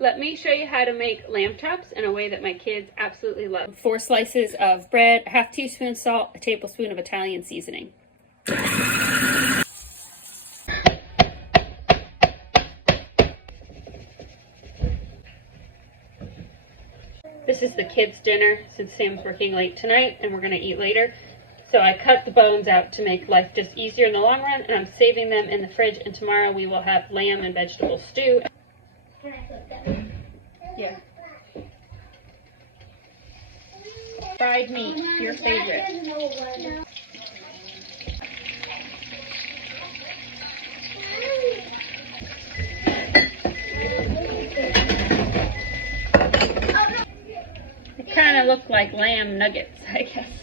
Let me show you how to make lamb chops in a way that my kids absolutely love. 4 slices of bread, a half teaspoon salt, a tablespoon of Italian seasoning. This is the kids' dinner since Sam's working late tonight and we're going to eat later. So I cut the bones out to make life just easier in the long run, and I'm saving them in the fridge, and tomorrow we will have lamb and vegetable stew. Can I put them? Yeah. Fried meat, your favorite. They kind of look like lamb nuggets, I guess.